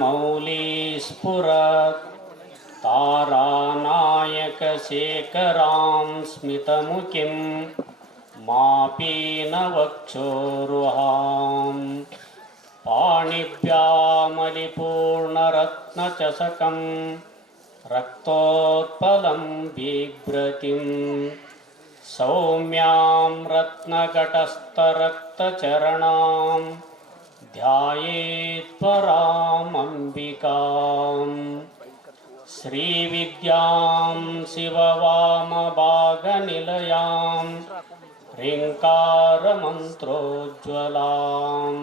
मौली स्फुरत् तारानायकशेखरां स्मितमुखिं मापी न वक्षोरुहां पाणिभ्यामलिपूर्णरत्नचषकं रक्तोत्पलं बिभ्रतिं। सौम्यां रत्नकटस्थरक्तचरणाम् ध्यायेत् परामम्बिकाम् श्रीविद्यां शिववामभागनिलयां ह्रीङ्कारमन्त्रोज्ज्वलाम्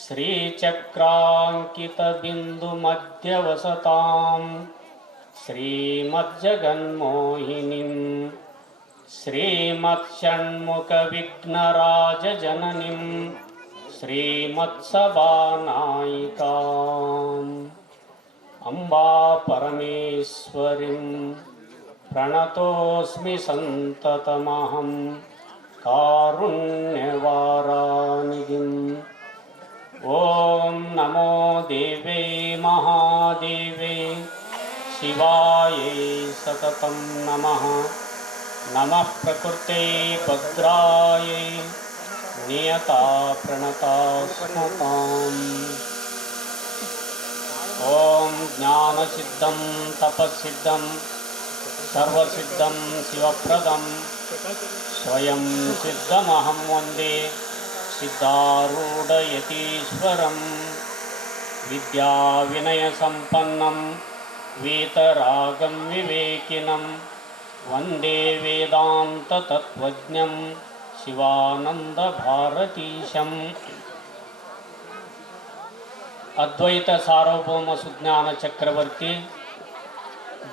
श्रीचक्राङ्कितबिन्दुमध्यवसतां श्रीमज्जगन्मोहिनीम्। श्रीमत्षण्मुखविघ्नराजजननीं श्रीमत्सभानायिकाम् अम्बा परमेश्वरीं प्रणतोऽस्मि सन्ततमहं कारुण्यवारानिधिम् ॐ नमो देवे महादेवे शिवायै सततं नमः। नमः प्रकृते भद्रायै नियता प्रणता स्मताम् ॐ ज्ञानसिद्धं तपःसिद्धं सर्वसिद्धं शिवप्रदं। स्वयं सिद्धमहं वन्दे सिद्धारूढयतीश्वरं विद्याविनयसम्पन्नं वीतरागं विवेकिनं। वन्दे वेदान्ततत्त्वज्ञं ಶಿವಾನಂದಭಾರತೀಶಂ. ಅದ್ವೈತ ಸಾರ್ವಭೌಮ ಸುಜ್ಞಾನ ಚಕ್ರವರ್ತಿ,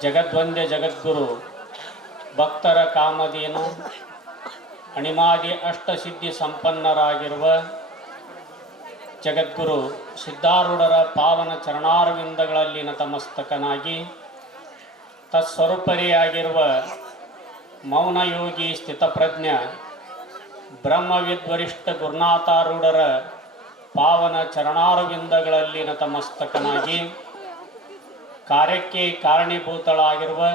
ಜಗದ್ವಂದ್ಯ ಜಗದ್ಗುರು, ಭಕ್ತರ ಕಾಮಧೇನು, ಅಣಿಮಾದಿ ಅಷ್ಟಸಿದ್ಧಿ ಸಂಪನ್ನರಾಗಿರುವ ಜಗದ್ಗುರು ಸಿದ್ಧಾರೂಢರ ಪಾವನ ಚರಣಾರವಿಂದಗಳಲ್ಲಿ ನತಮಸ್ತಕನಾಗಿ ತತ್ಸ್ವರೂಪರಿಯಾಗಿರುವ ಮೌನಯೋಗಿ ಸ್ಥಿತಪ್ರಜ್ಞ ಬ್ರಹ್ಮವಿದ್ವರಿಷ್ಠ ಗುರುನಾಥಾರೂಢರ ಪಾವನ ಚರಣಾರವಿಂದಗಳಲ್ಲಿ ತಮಸ್ತಕನಾಗಿ ಕಾರ್ಯಕ್ಕೆ ಕಾರಣೀಭೂತಳಾಗಿರುವ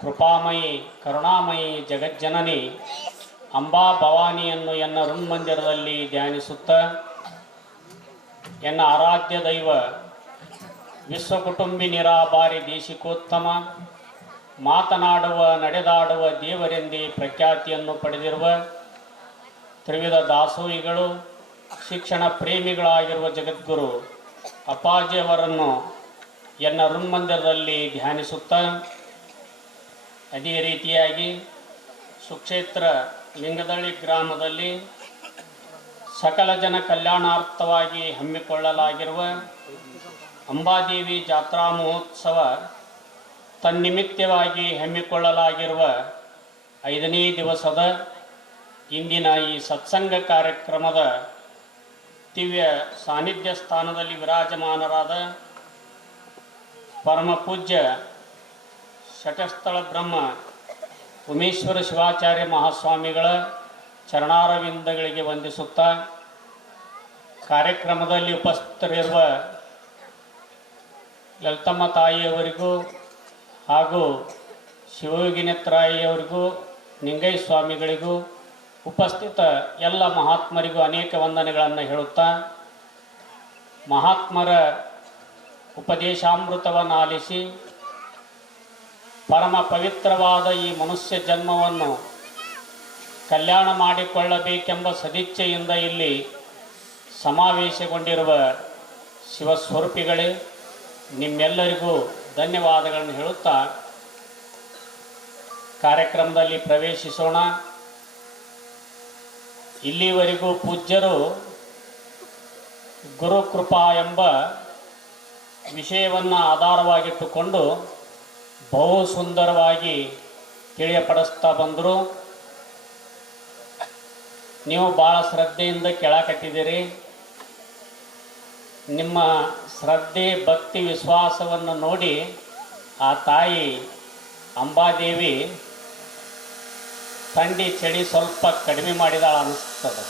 ಕೃಪಾಮಯಿ, ಕರುಣಾಮಯಿ ಜಗಜ್ಜನನಿ ಅಂಬಾ ಭವಾನಿಯನ್ನು ಎನ್ನ ಋಣ್ಮಂದಿರದಲ್ಲಿ ಧ್ಯಾನಿಸುತ್ತ ಎನ್ನ ಆರಾಧ್ಯ ದೈವ ವಿಶ್ವಕುಟುಂಬಿ ನಿರಾಬಾರಿ ದೇಶಿಕೋತ್ತಮ ಮಾತನಾಡುವ ನಡೆದಾಡುವ ದೇವರೆಂದೇ ಪ್ರಖ್ಯಾತಿಯನ್ನು ಪಡೆದಿರುವ ತ್ರಿವಿಧ ದಾಸೋಹಿಗಳು, ಶಿಕ್ಷಣ ಪ್ರೇಮಿಗಳಾಗಿರುವ ಜಗದ್ಗುರು ಅಪ್ಪಾಜಿಯವರನ್ನು ಎನ್ನ ಮಂದಿರದಲ್ಲಿ ಧ್ಯಾನಿಸುತ್ತಾ, ಅದೇ ರೀತಿಯಾಗಿ ಸುಕ್ಷೇತ್ರ ಲಿಂಗದಳ್ಳಿ ಗ್ರಾಮದಲ್ಲಿ ಸಕಲ ಜನ ಕಲ್ಯಾಣಾರ್ಥವಾಗಿ ಹಮ್ಮಿಕೊಳ್ಳಲಾಗಿರುವ ಅಂಬಾದೇವಿ ಜಾತ್ರಾ ಮಹೋತ್ಸವ ತನ್ನಿಮಿತ್ತವಾಗಿ ಹಮ್ಮಿಕೊಳ್ಳಲಾಗಿರುವ ಐದನೇ ದಿವಸದ ಇಂದಿನ ಈ ಸತ್ಸಂಗ ಕಾರ್ಯಕ್ರಮದ ದಿವ್ಯ ಸಾನ್ನಿಧ್ಯ ಸ್ಥಾನದಲ್ಲಿ ವಿರಾಜಮಾನರಾದ ಪರಮ ಪೂಜ್ಯ ಶಟಸ್ಥಳ ಬ್ರಹ್ಮ ಉಮೇಶ್ವರ ಶಿವಾಚಾರ್ಯ ಮಹಾಸ್ವಾಮಿಗಳ ಚರಣಾರವಿಂದಗಳಿಗೆ ವಂದಿಸುತ್ತಾ ಕಾರ್ಯಕ್ರಮದಲ್ಲಿ ಉಪಸ್ಥಿತರಿರುವ ಲಲಿತಮ್ಮ ತಾಯಿಯವರಿಗೂ ಹಾಗೂ ಶಿವಯೋಗಿನೇತ್ರಾಯಿಯವರಿಗೂ ನಿಂಗೈ ಸ್ವಾಮಿಗಳಿಗೂ ಉಪಸ್ಥಿತ ಎಲ್ಲ ಮಹಾತ್ಮರಿಗೂ ಅನೇಕ ವಂದನೆಗಳನ್ನು ಹೇಳುತ್ತಾ, ಮಹಾತ್ಮರ ಉಪದೇಶಾಮೃತವನ್ನು ಆಲಿಸಿ ಪರಮ ಪವಿತ್ರವಾದ ಈ ಮನುಷ್ಯ ಜನ್ಮವನ್ನು ಕಲ್ಯಾಣ ಮಾಡಿಕೊಳ್ಳಬೇಕೆಂಬ ಸದಿಚ್ಛೆಯಿಂದ ಇಲ್ಲಿ ಸಮಾವೇಶಗೊಂಡಿರುವ ಶಿವಸ್ವರೂಪಿಗಳೇ, ನಿಮ್ಮೆಲ್ಲರಿಗೂ ಧನ್ಯವಾದಗಳನ್ನು ಹೇಳುತ್ತಾ, ಕಾರ್ಯಕ್ರಮದಲ್ಲಿ ಪ್ರವೇಶಿಸೋಣ. ಇಲ್ಲಿವರೆಗೂ ಪೂಜ್ಯರು ಗುರುಕೃಪಾ ಎಂಬ ವಿಷಯವನ್ನು ಆಧಾರವಾಗಿಟ್ಟುಕೊಂಡು ಬಹು ಸುಂದರವಾಗಿ ತಿಳಿಯಪಡಿಸ್ತಾ ಬಂದರು. ನೀವು ಭಾಳ ಶ್ರದ್ಧೆಯಿಂದ ಕೆಳಕಟ್ಟಿದ್ದೀರಿ. ನಿಮ್ಮ ಶ್ರದ್ಧೆ, ಭಕ್ತಿ, ವಿಶ್ವಾಸವನ್ನು ನೋಡಿ ಆ ತಾಯಿ ಅಂಬಾದೇವಿ ಥಂಡಿ ಚಳಿ ಸ್ವಲ್ಪ ಕಡಿಮೆ ಮಾಡಿದಾಳ ಅನಿಸ್ತದೆ.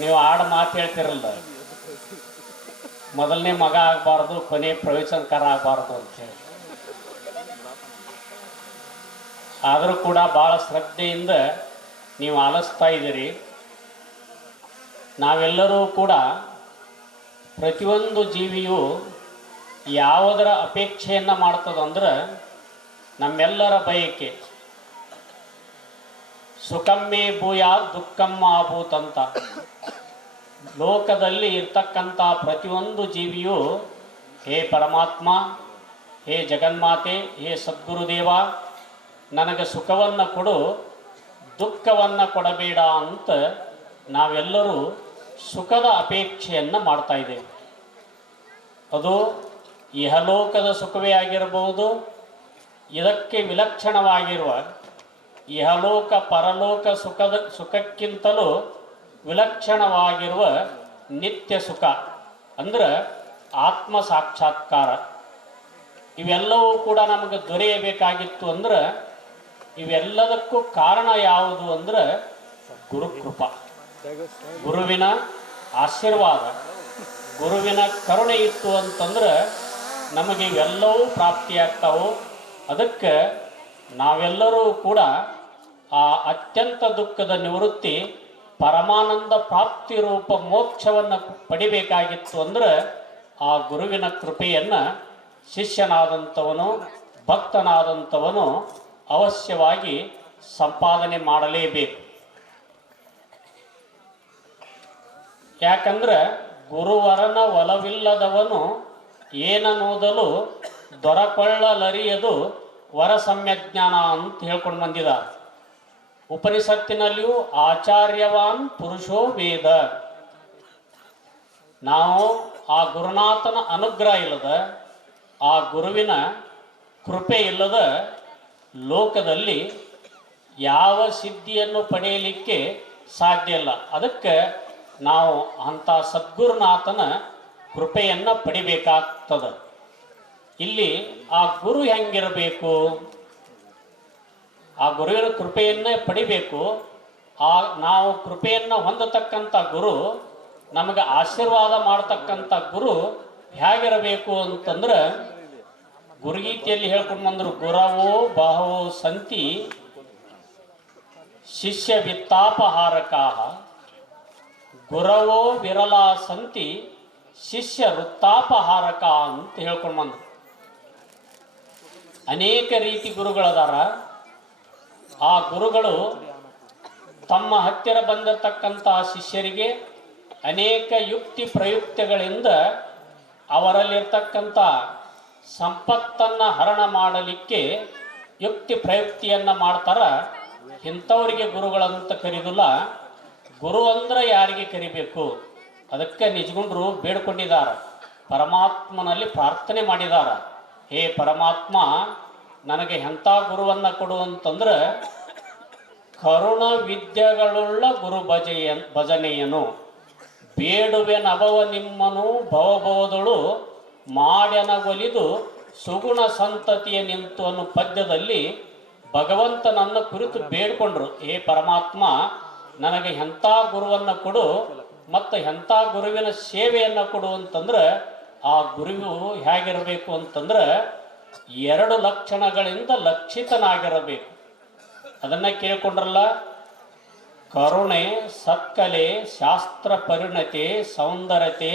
ನೀವು ಆಡ ಮಾತು ಹೇಳ್ತಿರಲ್ಲ ಮೊದಲನೇ ಮಗ ಆಗಬಾರ್ದು, ಕೊನೆ ಪ್ರವೇಶನಕಾರ ಆಗಬಾರ್ದು ಅಂತೇಳಿ ಆದರೂ ಕೂಡ ಭಾಳ ಶ್ರದ್ಧೆಯಿಂದ ನೀವು ಆಲಿಸ್ತಾ ಇದ್ದೀರಿ. ನಾವೆಲ್ಲರೂ ಕೂಡ ಪ್ರತಿಯೊಂದು ಜೀವಿಯು ಯಾವುದರ ಅಪೇಕ್ಷೆಯನ್ನು ಮಾಡ್ತದಂದ್ರೆ ನಮ್ಮೆಲ್ಲರ ಬಯಕೆ, ಸುಖಮ್ಮೇ ಭೂಯ ದುಃಖಮ್ಮ ಆಭೂತಂತ ಲೋಕದಲ್ಲಿ ಇರ್ತಕ್ಕಂಥ ಪ್ರತಿಯೊಂದು ಜೀವಿಯು ಹೇ ಪರಮಾತ್ಮ, ಹೇ ಜಗನ್ಮಾತೆ, ಹೇ ಸದ್ಗುರುದೇವ, ನನಗೆ ಸುಖವನ್ನು ಕೊಡು, ದುಃಖವನ್ನು ಕೊಡಬೇಡ ಅಂತ ನಾವೆಲ್ಲರೂ ಸುಖದ ಅಪೇಕ್ಷೆಯನ್ನು ಮಾಡ್ತಾ ಇದ್ದೇವೆ. ಅದು ಇಹಲೋಕದ ಸುಖವೇ ಆಗಿರಬಹುದು. ಇದಕ್ಕೆ ವಿಲಕ್ಷಣವಾಗಿರುವ ಇಹಲೋಕ ಪರಲೋಕ ಸುಖದ, ಸುಖಕ್ಕಿಂತಲೂ ವಿಲಕ್ಷಣವಾಗಿರುವ ನಿತ್ಯ ಸುಖ ಅಂದ್ರೆ ಆತ್ಮ ಸಾಕ್ಷಾತ್ಕಾರ. ಇವೆಲ್ಲವೂ ಕೂಡ ನಮಗೆ ದೊರೆಯಬೇಕಾಗಿತ್ತು ಅಂದ್ರೆ ಇವೆಲ್ಲದಕ್ಕೂ ಕಾರಣ ಯಾವುದು ಅಂದ್ರೆ ಗುರುಕೃಪ. ಗುರುವಿನ ಆಶೀರ್ವಾದ, ಗುರುವಿನ ಕರುಣೆ ಇತ್ತು ಅಂತಂದ್ರೆ ನಮಗೆ ಇವೆಲ್ಲವೂ ಪ್ರಾಪ್ತಿಯಾಗ್ತಾವೋ ಅದಕ್ಕೆ ನಾವೆಲ್ಲರೂ ಕೂಡ ಆ ಅತ್ಯಂತ ದುಃಖದ ನಿವೃತ್ತಿ ಪರಮಾನಂದ ಪ್ರಾಪ್ತಿ ರೂಪ ಮೋಕ್ಷವನ್ನು ಪಡಿಬೇಕಾಗಿತ್ತು ಅಂದ್ರೆ ಆ ಗುರುವಿನ ಕೃಪೆಯನ್ನು ಶಿಷ್ಯನಾದಂಥವನು, ಭಕ್ತನಾದಂಥವನು ಅವಶ್ಯವಾಗಿ ಸಂಪಾದನೆ ಮಾಡಲೇಬೇಕು. ಯಾಕಂದ್ರೆ ಗುರುವರನ ಒಲವಿಲ್ಲದವನು ಏನನ್ನೋದಲು ದೊರಕೊಳ್ಳಲರಿಯದು ವರ ಸಮ್ಯಜ್ಞಾನ ಅಂತ ಹೇಳ್ಕೊಂಡು ಬಂದಿದ. ಉಪನಿಷತ್ತಿನಲ್ಲಿಯೂ ಆಚಾರ್ಯವಾನ್ ಪುರುಷೋ ವೇದ. ನಾವು ಆ ಗುರುನಾಥನ ಅನುಗ್ರಹ ಇಲ್ಲದ, ಆ ಗುರುವಿನ ಕೃಪೆ ಇಲ್ಲದ ಲೋಕದಲ್ಲಿ ಯಾವ ಸಿದ್ಧಿಯನ್ನು ಪಡೆಯಲಿಕ್ಕೆ ಸಾಧ್ಯ ಇಲ್ಲ. ಅದಕ್ಕೆ ನಾವು ಅಂಥ ಸದ್ಗುರುನಾಥನ ಕೃಪೆಯನ್ನು ಪಡಿಬೇಕಾಗ್ತದೆ. ಇಲ್ಲಿ ಆ ಗುರು ಹೆಂಗಿರಬೇಕು? ಆ ಗುರುವಿನ ಕೃಪೆಯನ್ನೇ ಪಡಿಬೇಕು. ಆ ನಾವು ಕೃಪೆಯನ್ನು ಹೊಂದತಕ್ಕಂಥ ಗುರು, ನಮಗೆ ಆಶೀರ್ವಾದ ಮಾಡತಕ್ಕಂಥ ಗುರು ಹೇಗಿರಬೇಕು ಅಂತಂದ್ರೆ, ಗುರುಗೀತೆಯಲ್ಲಿ ಹೇಳ್ಕೊಂಡು ಬಂದರು, ಗುರವೋ ಬಹವೋ ಸಂತಿ ಶಿಷ್ಯ ವಿತ್ತಾಪಹಾರಕಾಹ ಗುರವೋ ವಿರಲ ಸಂತಿ ಶಿಷ್ಯ ವೃತ್ತಾಪಹಾರಕ ಅಂತ ಹೇಳ್ಕೊಂಡು ಬಂದರು. ಅನೇಕ ರೀತಿ ಗುರುಗಳದಾರ ಆ ಗುರುಗಳು ತಮ್ಮ ಹತ್ತಿರ ಬಂದಿರತಕ್ಕಂತಹ ಶಿಷ್ಯರಿಗೆ ಅನೇಕ ಯುಕ್ತಿ ಪ್ರಯುಕ್ತಿಗಳಿಂದ ಅವರಲ್ಲಿರ್ತಕ್ಕಂಥ ಸಂಪತ್ತನ್ನು ಹರಣ ಮಾಡಲಿಕ್ಕೆ ಯುಕ್ತಿ ಪ್ರಯುಕ್ತಿಯನ್ನು ಮಾಡ್ತಾರ. ಇಂಥವ್ರಿಗೆ ಗುರುಗಳಂತ ಕರೀದಿಲ್ಲ. ಗುರು ಅಂದ್ರೆ ಯಾರಿಗೆ ಕರಿಬೇಕು? ಅದಕ್ಕೆ ನಿಜಗುಂಡ್ರು ಬೇಡ್ಕೊಂಡಿದ್ದಾರೆ. ಪರಮಾತ್ಮನಲ್ಲಿ ಪ್ರಾರ್ಥನೆ ಮಾಡಿದ್ದಾರೆ. ಹೇ ಪರಮಾತ್ಮ, ನನಗೆ ಎಂಥ ಗುರುವನ್ನು ಕೊಡು ಅಂತಂದ್ರೆ, ಕರುಣ ವಿದ್ಯೆಗಳುಳ್ಳ ಗುರು ಭಜೆಯ, ಭಜನೆಯನು. ಬೇಡುವೆ ನಭವ ನಿಮ್ಮನು, ಭವಭವದಳು ಮಾಡ್ಯನಗೊಲಿದು ಸುಗುಣ ಸಂತತಿಯ ನಿಂತು ಅನ್ನು ಪದ್ಯದಲ್ಲಿ ಭಗವಂತನನ್ನ ಕುರಿತು ಬೇಡ್ಕೊಂಡ್ರು. ಹೇ ಪರಮಾತ್ಮ, ನನಗೆ ಎಂಥ ಗುರುವನ್ನು ಕೊಡು ಮತ್ತು ಎಂಥ ಗುರುವಿನ ಸೇವೆಯನ್ನು ಕೊಡು ಅಂತಂದ್ರೆ ಆ ಗುರುವು ಹೇಗಿರಬೇಕು ಅಂತಂದ್ರೆ ಎರಡು ಲಕ್ಷಣಗಳಿಂದ ಲಕ್ಷಿತನಾಗಿರಬೇಕು. ಅದನ್ನ ಕೇಳ್ಕೊಂಡ್ರಲ್ಲ? ಕರುಣೆ, ಸತ್ಕಲೆ, ಶಾಸ್ತ್ರ ಪರಿಣತೆ, ಸೌಂದರ್ಯತೆ,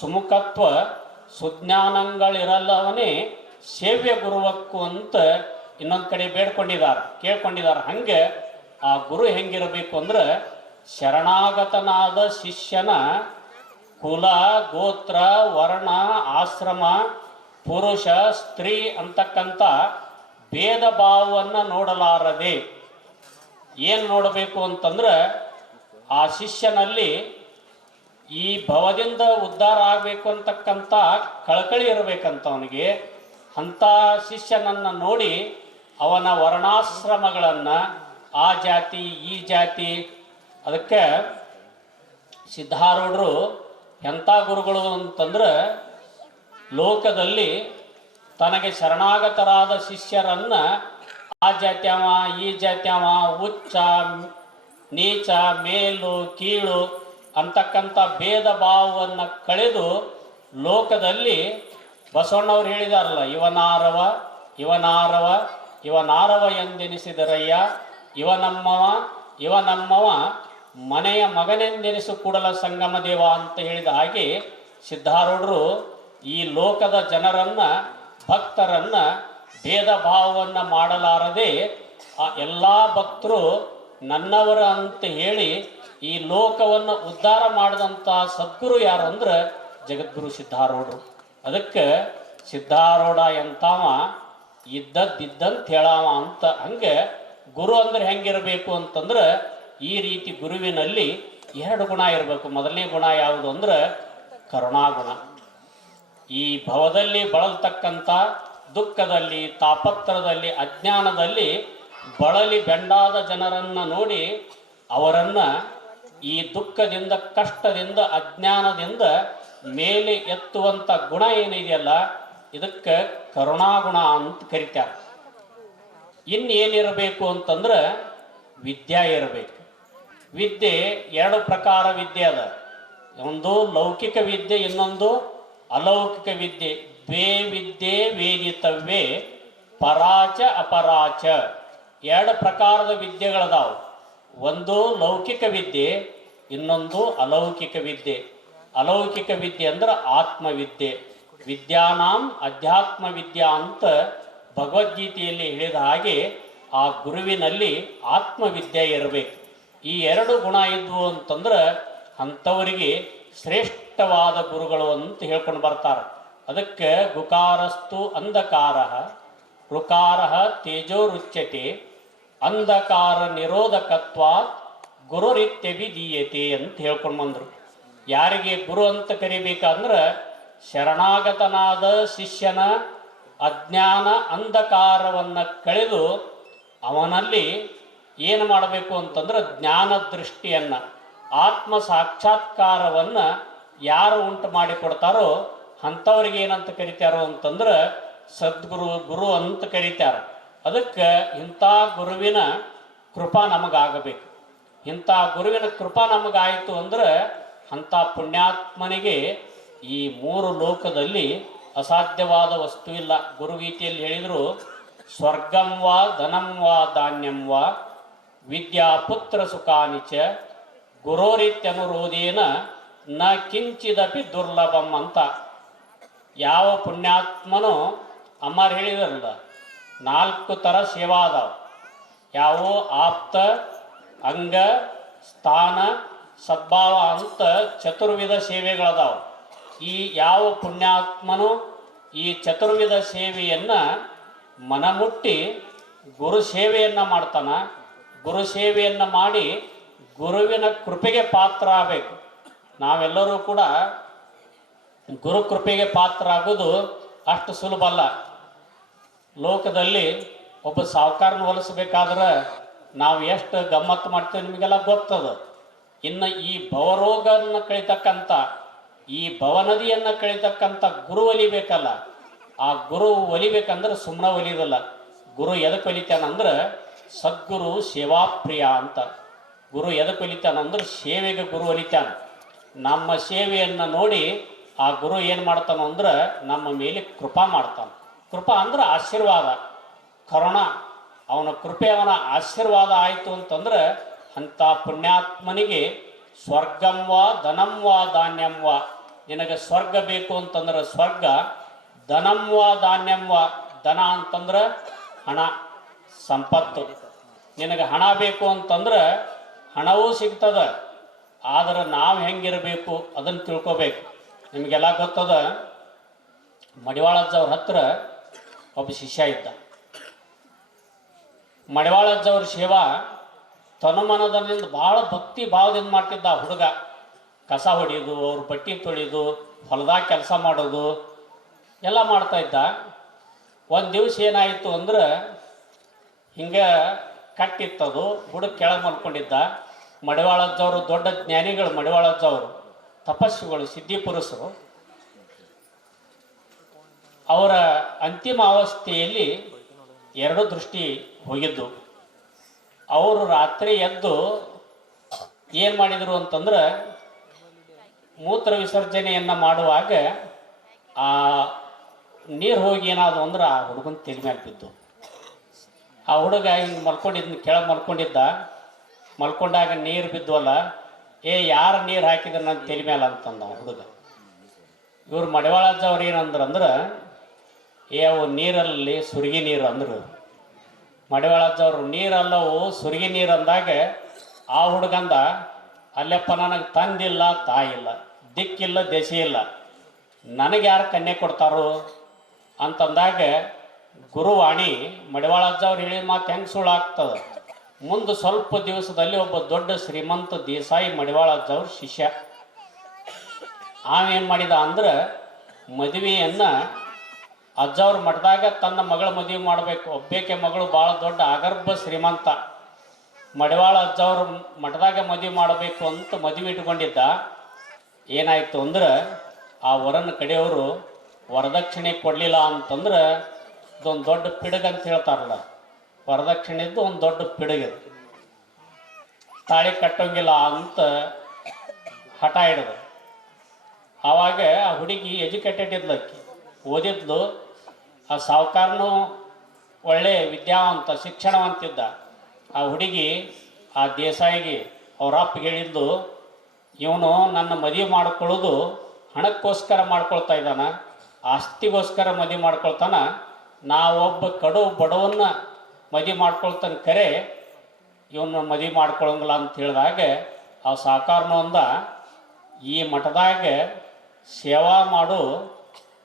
ಸುಮುಖತ್ವ, ಸುಜ್ಞಾನಗಳಿರಲ್ಲವನೇ ಸೇವ್ಯ ಗುರುವಕ್ಕು ಅಂತ ಇನ್ನೊಂದು ಕಡೆ ಬೇಡ್ಕೊಂಡಿದ್ದಾರೆ, ಕೇಳ್ಕೊಂಡಿದ್ದಾರೆ. ಹಂಗೆ ಆ ಗುರು ಹೆಂಗಿರಬೇಕು ಅಂದ್ರೆ ಶರಣಾಗತನಾದ ಶಿಷ್ಯನ ಕುಲ, ಗೋತ್ರ, ವರ್ಣ, ಆಶ್ರಮ, ಪುರುಷ, ಸ್ತ್ರೀ ಅಂತಕ್ಕಂಥ ಭೇದ ಭಾವವನ್ನು ನೋಡಲಾರದೆ. ಏನು ನೋಡಬೇಕು ಅಂತಂದ್ರೆ ಆ ಶಿಷ್ಯನಲ್ಲಿ ಈ ಭವದಿಂದ ಉದ್ಧಾರ ಆಗಬೇಕು ಅಂತಕ್ಕಂಥ ಕಳಕಳಿ ಇರಬೇಕಂತ ಅವನಿಗೆ ಅಂಥ ಶಿಷ್ಯನನ್ನು ನೋಡಿ ಅವನ ವರ್ಣಾಶ್ರಮಗಳನ್ನು, ಆ ಜಾತಿ, ಈ ಜಾತಿ ಅದಕ್ಕೆ ಸಿದ್ಧಾರೂಢರು ಎಂಥ ಗುರುಗಳು ಅಂತಂದ್ರೆ ಲೋಕದಲ್ಲಿ ತನಗೆ ಶರಣಾಗತರಾದ ಶಿಷ್ಯರನ್ನ ಆ ಜಾತ್ಯವ ಈ ಜಾತ್ಯವ ಉಚ್ಚ, ನೀಚ, ಮೇಲು, ಕೀಳು ಅಂತಕ್ಕಂಥ ಭೇದ ಭಾವವನ್ನು ಕಳೆದು ಲೋಕದಲ್ಲಿ ಬಸವಣ್ಣವ್ರು ಹೇಳಿದಾರಲ್ಲ, ಇವನಾರವ ಇವನಾರವ ಇವನಾರವ ಎಂದೆನಿಸಿದರಯ್ಯ ಇವ ನಮ್ಮವ ಇವ ನಮ್ಮವ ಮನೆಯ ಮಗನೆಂದೆನಿಸು ಕೂಡಲ ಸಂಗಮ ದೇವ ಅಂತ ಹೇಳಿದ ಹಾಗೆ ಸಿದ್ಧಾರೂಢರು ಈ ಲೋಕದ ಜನರನ್ನ, ಭಕ್ತರನ್ನ, ಭೇದ ಭಾವವನ್ನು ಮಾಡಲಾರದೆ ಆ ಎಲ್ಲ ಭಕ್ತರು ನನ್ನವರ ಅಂತ ಹೇಳಿ ಈ ಲೋಕವನ್ನು ಉದ್ಧಾರ ಮಾಡಿದಂಥ ಸದ್ಗುರು ಯಾರು ಅಂದ್ರೆ ಜಗದ್ಗುರು ಸಿದ್ಧಾರೂಢರು. ಅದಕ್ಕೆ ಸಿದ್ಧಾರೂಢ ಎಂತಾವ? ಇದ್ದದ್ದಿದ್ದಂತ ಹೇಳಾವ ಅಂತ ಹಂಗೆ ಗುರು ಅಂದ್ರೆ ಹೆಂಗಿರಬೇಕು ಅಂತಂದ್ರೆ ಈ ರೀತಿ ಗುರುವಿನಲ್ಲಿ ಎರಡು ಗುಣ ಇರಬೇಕು. ಮೊದಲನೇ ಗುಣ ಯಾವುದು ಅಂದ್ರೆ ಕರುಣಾಗುಣ. ಈ ಭವದಲ್ಲಿ ಬಳಲ್ತಕ್ಕಂಥ ದುಃಖದಲ್ಲಿ, ತಾಪತ್ರದಲ್ಲಿ, ಅಜ್ಞಾನದಲ್ಲಿ ಬಳಲಿ ಬೆಂಡಾದ ಜನರನ್ನು ನೋಡಿ ಅವರನ್ನು ಈ ದುಃಖದಿಂದ, ಕಷ್ಟದಿಂದ, ಅಜ್ಞಾನದಿಂದ ಮೇಲೆ ಎತ್ತುವಂಥ ಗುಣ ಏನಿದೆಯಲ್ಲ, ಇದಕ್ಕೆ ಕರುಣಾಗುಣ ಅಂತ ಕರಿತಾರೆ. ಇನ್ನೇನಿರಬೇಕು ಅಂತಂದ್ರೆ ವಿದ್ಯಾ ಇರಬೇಕು. ವಿದ್ಯೆ ಎರಡು ಪ್ರಕಾರ ವಿದ್ಯೆ ಅದ. ಒಂದು ಲೌಕಿಕ ವಿದ್ಯೆ, ಇನ್ನೊಂದು ಅಲೌಕಿಕ ವಿದ್ಯೆ. ದ್ವೇ ವಿದ್ಯೆ ವೇದಿತವ್ಯೆ, ಪರಾಚ ಅಪರಾಚ. ಎರಡು ಪ್ರಕಾರದ ವಿದ್ಯೆಗಳದಾವು. ಒಂದು ಲೌಕಿಕ ವಿದ್ಯೆ, ಇನ್ನೊಂದು ಅಲೌಕಿಕ ವಿದ್ಯೆ. ಅಲೌಕಿಕ ವಿದ್ಯೆ ಅಂದ್ರೆ ಆತ್ಮವಿದ್ಯೆ. ವಿದ್ಯಾನಾಂ ಅಧ್ಯಾತ್ಮ ವಿದ್ಯಾ ಅಂತ ಭಗವದ್ಗೀತೆಯಲ್ಲಿ ಹೇಳಿದ ಹಾಗೆ ಆ ಗುರುವಿನಲ್ಲಿ ಆತ್ಮವಿದ್ಯೆ ಇರಬೇಕು. ಈ ಎರಡು ಗುಣ ಇದ್ವು ಅಂತಂದ್ರೆ ಅಂಥವರಿಗೆ ಶ್ರೇಷ್ಠವಾದ ಗುರುಗಳು ಅಂತ ಹೇಳ್ಕೊಂಡು ಬರ್ತಾರೆ. ಅದಕ್ಕೆ ಗುಕಾರಸ್ತು ಅಂಧಕಾರ, ಋಕಾರ ತೇಜೋ ರುಚ್ಯತೆ, ಅಂಧಕಾರ ಗುರುರಿತ್ಯ ವಿಧೀಯತೆ ಅಂತ ಹೇಳ್ಕೊಂಡು ಬಂದರು. ಯಾರಿಗೆ ಗುರು ಅಂತ ಕರಿಬೇಕಂದ್ರೆ ಶರಣಾಗತನಾದ ಶಿಷ್ಯನ ಅಜ್ಞಾನ ಅಂಧಕಾರವನ್ನು ಕಳೆದು ಅವನಲ್ಲಿ ಏನು ಮಾಡಬೇಕು ಅಂತಂದ್ರೆ ಜ್ಞಾನ ದೃಷ್ಟಿಯನ್ನು, ಆತ್ಮ ಸಾಕ್ಷಾತ್ಕಾರವನ್ನು ಯಾರು ಉಂಟು ಮಾಡಿಕೊಡ್ತಾರೋ ಅಂಥವ್ರಿಗೆ ಏನಂತ ಕರಿತಾರೋ ಅಂತಂದ್ರೆ ಸದ್ಗುರು, ಗುರು ಅಂತ ಕರೀತಾರ. ಅದಕ್ಕೆ ಇಂಥ ಗುರುವಿನ ಕೃಪಾ ನಮಗಾಗಬೇಕು. ಇಂಥ ಗುರುವಿನ ಕೃಪಾ ನಮಗಾಯಿತು ಅಂದ್ರೆ ಅಂಥ ಪುಣ್ಯಾತ್ಮನಿಗೆ ಈ ಮೂರು ಲೋಕದಲ್ಲಿ ಅಸಾಧ್ಯವಾದ ವಸ್ತು ಇಲ್ಲ. ಗುರುಗೀತೆಯಲ್ಲಿ ಹೇಳಿದರು, ಸ್ವರ್ಗಂ ವಾ ಧನಂ ವಾ ಧಾನ್ಯಂ ವಾ ವಿದ್ಯಾ ಪುತ್ರ ಸುಖಾನಿಚ ಗುರೋರಿತ್ಯನುರೋಧೇನ ನ ಕಿಂಚಿದಪಿ ದುರ್ಲಭಂ ಅಂತ. ಯಾವ ಪುಣ್ಯಾತ್ಮನು ಅಮ್ಮರು ಹೇಳಿದ್ರಲ್ಲ, ನಾಲ್ಕು ಥರ ಸೇವಾ ಅದಾವ. ಯಾವ ಆಪ್ತ, ಅಂಗ, ಸ್ಥಾನ, ಸದ್ಭಾವ ಅಂತ ಚತುರ್ವಿಧ ಸೇವೆಗಳದಾವ. ಈ ಯಾವ ಪುಣ್ಯಾತ್ಮನು ಈ ಚತುರ್ವಿಧ ಸೇವೆಯನ್ನು ಮನಮುಟ್ಟಿ ಗುರು ಸೇವೆಯನ್ನು ಮಾಡ್ತಾನ. ಗುರು ಸೇವೆಯನ್ನು ಮಾಡಿ ಗುರುವಿನ ಕೃಪೆಗೆ ಪಾತ್ರ ಆಗಬೇಕು ನಾವೆಲ್ಲರೂ ಕೂಡ ಗುರು ಕೃಪೆಗೆ ಪಾತ್ರ ಆಗೋದು ಅಷ್ಟು ಸುಲಭ ಅಲ್ಲ. ಲೋಕದಲ್ಲಿ ಒಬ್ಬ ಸಾವುಕಾರನ ಹೊಲಿಸ್ಬೇಕಾದ್ರೆ ನಾವು ಎಷ್ಟು ಗಮ್ಮತ್ತು ಮಾಡ್ತೀವಿ ನಿಮಗೆಲ್ಲ ಗೊತ್ತದ. ಇನ್ನು ಈ ಭವರೋಗವನ್ನು ಕಳಿತಕ್ಕಂಥ, ಈ ಭವನದಿಯನ್ನು ಕಳಿತಕ್ಕಂಥ ಗುರು ಒಲಿಬೇಕಲ್ಲ. ಆ ಗುರು ಒಲಿಬೇಕಂದ್ರೆ ಸುಮ್ಮನೆ ಒಲಿಯೋದಲ್ಲ. ಗುರು ಎದಕ್ಕೆ ಒಲಿತಾನಂದ್ರೆ ಸದ್ಗುರು ಸೇವಾಪ್ರಿಯ ಅಂತ. ಗುರು ಎದಕ್ಕೆ ಒಲಿತಾನಂದ್ರೆ ಸೇವೆಗೆ ಗುರು ಒಲಿತಾನ ನಮ್ಮ ಸೇವೆಯನ್ನು ನೋಡಿ ಆ ಗುರು ಏನು ಮಾಡ್ತಾನೋ ಅಂದ್ರೆ ನಮ್ಮ ಮೇಲೆ ಕೃಪಾ ಮಾಡ್ತಾನೆ. ಕೃಪಾ ಅಂದ್ರೆ ಆಶೀರ್ವಾದ. ಕರುಣ. ಅವನ ಕೃಪೆ ಅವನ ಆಶೀರ್ವಾದ ಆಯಿತು ಅಂತಂದ್ರೆ ಅಂಥ ಪುಣ್ಯಾತ್ಮನಿಗೆ ಸ್ವರ್ಗಂ ವಾ ಧನಂ ವಾ ಧಾನ್ಯಂ ವಾ. ನಿನಗೆ ಸ್ವರ್ಗ ಬೇಕು ಅಂತಂದ್ರೆ ಸ್ವರ್ಗ, ಧನಂ ವಾ ಧಾನ್ಯಂ ವಾ. ಧನ ಅಂತಂದ್ರೆ ಹಣ. ಸಂಪತ್ತು. ನಿನಗೆ ಹಣ ಬೇಕು ಅಂತಂದ್ರೆ ಹಣವೂ ಸಿಗ್ತದ, ಆದ್ರೆ ನಾವು ಹೆಂಗಿರಬೇಕು ಅದನ್ನು ತಿಳ್ಕೊಬೇಕು. ನಿಮಗೆಲ್ಲ ಗೊತ್ತದ ಮಡಿವಾಳಜ್ಜವ್ರ ಹತ್ರ ಒಬ್ಬ ಶಿಷ್ಯ ಇದ್ದ. ಮಡಿವಾಳಜ್ಜವ್ರ ಸೇವಾ ತನುಮನದಿಂದ ಭಾಳ ಭಕ್ತಿ ಭಾವದಿಂದ ಮಾಡ್ತಿದ್ದ ಹುಡುಗ. ಕಸ ಹೊಡೆಯೋದು ಅವ್ರ ಬಟ್ಟೆ ತೊಳೆಯೋದು ಹೊಲದಾಗ ಕೆಲಸ ಮಾಡೋದು, ಎಲ್ಲ ಮಾಡ್ತಾ ಇದ್ದ. ಒಂದು ದಿವಸ ಏನಾಯಿತು ಅಂದ್ರೆ ಹಿಂಗೆ ಕಟ್ಟಿತ್ತದು, ಹುಡುಗ ಕೆಳಗೆ ಮಲ್ಕೊಂಡಿದ್ದ. ಮಡಿವಾಳಜ್ಜವರು ದೊಡ್ಡ ಜ್ಞಾನಿಗಳು ಮಡಿವಾಳಜ್ಜವರು ಸಿದ್ಧಿ ಪುರುಷರು. ಅವರ ಅಂತಿಮ ಅವಸ್ಥೆಯಲ್ಲಿ ಎರಡು ದೃಷ್ಟಿ ಹೋಗಿದ್ದು. ಅವರು ರಾತ್ರಿ ಎದ್ದು ಏನು ಮಾಡಿದರು ಅಂತಂದ್ರೆ ಮೂತ್ರ ವಿಸರ್ಜನೆಯನ್ನು ಮಾಡುವಾಗ ಆ ನೀರು ಹೋಗಿ ಏನಾದ್ರು ಅಂದ್ರೆ ಆ ಹುಡುಗನ ಮೇಲೆ ಬಿದ್ದು. ಆ ಹುಡುಗ ಹಿಂಗೆ ಮಲ್ಕೊಂಡಿದ್ದ ಕೆಳಗೆ ಮಲ್ಕೊಂಡಿದ್ದ, ಮಲ್ಕೊಂಡಾಗ ನೀರು ಬಿದ್ವಲ್ಲ ಏ, ಯಾರು ನೀರು ಹಾಕಿದ್ರೆ ನನ್ನ ತಲೆ ಮೇಲೆ ಅಂತಂದ ಹುಡುಗ. ಇವ್ರು ಮಡಿವಾಳಜ್ಜ ಅವ್ರು ಏನಂದ್ರು ಅಂದ್ರೆ, ಏ, ಅವು ನೀರಲ್ಲಿ ಸುರ್ಗಿ ನೀರು ಅಂದರು. ಮಡಿವಾಳಜ್ಜ ಅವರು ನೀರಲ್ಲವು, ಸುರ್ಗಿ ನೀರು ಅಂದಾಗ ಆ ಹುಡುಗಂದ ಅಲ್ಲಪ್ಪ, ನನಗೆ ತಂದಿಲ್ಲ ತಾಯಿಲ್ಲ ದಿಕ್ಕಿಲ್ಲ, ದೆಸೆ ಇಲ್ಲ. ನನಗೆ ಯಾರು ಕನ್ಯೆ ಕೊಡ್ತಾರೋ? ಅಂತಂದಾಗ ಗುರುವಾಣಿ ಮಡಿವಾಳಜ್ಜ ಅವ್ರು ಹೇಳಿದ ಮಾತು ಹೆಂಗೆ ಆಗ್ತದ? ಮುಂದೆ ಸ್ವಲ್ಪ ದಿವಸದಲ್ಲಿ ಒಬ್ಬ ದೊಡ್ಡ ಶ್ರೀಮಂತ ದೇಸಾಯಿ ಮಡಿವಾಳಜ್ಜ ಅವ್ರ ಶಿಷ್ಯ. ಆವೇನು ಮಾಡಿದ ಅಂದ್ರೆ ಮದುವೆಯನ್ನು ಅಜ್ಜವ್ರ ಮಠದಾಗ ತನ್ನ ಮಗಳ ಮದುವೆ ಮಾಡಬೇಕು. ಒಬ್ಬೇಕೆ ಮಗಳು ಭಾಳ ದೊಡ್ಡ ಅಗರ್ಭ ಶ್ರೀಮಂತ. ಮಡಿವಾಳ ಅಜ್ಜವ್ರ ಮಠದಾಗ ಮದುವೆ ಮಾಡಬೇಕು ಅಂತ ಮದುವೆ ಇಟ್ಕೊಂಡಿದ್ದ. ಏನಾಯ್ತು ಅಂದ್ರೆ ಆ ವರನ ಕಡೆಯವರು ವರದಕ್ಷಿಣೆ ಕೊಡಲಿಲ್ಲ ಅಂತಂದ್ರೆ ಇದೊಂದು ದೊಡ್ಡ ಪಿಡಗ ಅಂತ ಹೇಳ್ತಾರಲ್ಲ. ವರದಕ್ಷಿಣೆದ್ದು ಒಂದು ದೊಡ್ಡ ಪಿಡುಗದು ತಾಳಿ ಕಟ್ಟೋಂಗಿಲ್ಲ ಅಂತ ಹಠ ಹಿಡಿದು. ಆವಾಗ ಆ ಹುಡುಗಿ ಎಜುಕೇಟೆಡ್ ಇದ್ಲು ಆಕಿ. ಓದಿದ್ಲು. ಆ ಸಾವುಕಾರನು ಒಳ್ಳೆ ವಿದ್ಯಾವಂತ, ಶಿಕ್ಷಣವಂತಿದ್ದ. ಆ ಹುಡುಗಿ ಆ ದೇಸಾಯಿಗೆ ಅವ್ರ ಅಪ್ಪಗೆ ಹೇಳಿದ್ಲು, ಇವನು ನನ್ನ ಮದುವೆ ಮಾಡ್ಕೊಳ್ಳೋದು ಹಣಕ್ಕೋಸ್ಕರ ಮಾಡ್ಕೊಳ್ತಾ ಇದ್ದಾನ. ಆಸ್ತಿಗೋಸ್ಕರ ಮದುವೆ ಮಾಡ್ಕೊಳ್ತಾನ. ನಾವೊಬ್ಬ ಕಡು ಬಡವನ್ನ ಮದಿ ಮಾಡ್ಕೊಳ್ತಾನೆ ಕರೆ ಇವನ್ನ ಮದಿ ಮಾಡ್ಕೊಳಂಗಿಲ್ಲ ಅಂತ ಹೇಳಿದಾಗ ಆ ಸಾಕಾರನು ಅಂದ. ಈ ಮಠದಾಗ ಸೇವಾ ಮಾಡು,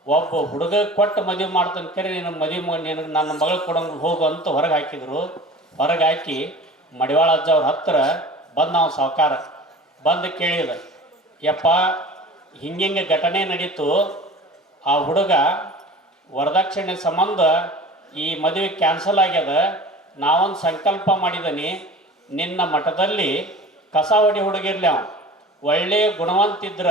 ಒಬ್ಬ ಹುಡುಗ ಕೊಟ್ಟು ಮದುವೆ ಮಾಡ್ತಾನೆ ಕರೆ, ನಿನ್ನ ಮದಿ ನಿನಗೆ ನನ್ನ ಮಗಳು ಕೊಡಂಗೆ ಹೋಗು ಅಂತ ಹೊರಗೆ ಹಾಕಿದ್ರು. ಹೊರಗೆ ಹಾಕಿ ಮಡಿವಾಳ ಅಜ್ಜ ಅವ್ರ ಹತ್ರ ಬಂದ ನಾವು ಸಾವುಕಾರ. ಬಂದು ಕೇಳಿದ, ಯಪ್ಪ ಹಿಂಗೆ ಘಟನೆ ನಡೀತು. ಆ ಹುಡುಗ ವರದಕ್ಷಿಣೆ ಸಂಬಂಧ ಈ ಮದುವೆ ಕ್ಯಾನ್ಸಲ್ ಆಗ್ಯದ. ನಾವೊಂದು ಸಂಕಲ್ಪ ಮಾಡಿದನಿ. ನಿನ್ನ ಮಠದಲ್ಲಿ ಕಸ ಹೊಡಿ ಹುಡುಗಿರ್ಲಿ ಅವ. ಒಳ್ಳೆಯ ಗುಣವಂತಿದ್ರ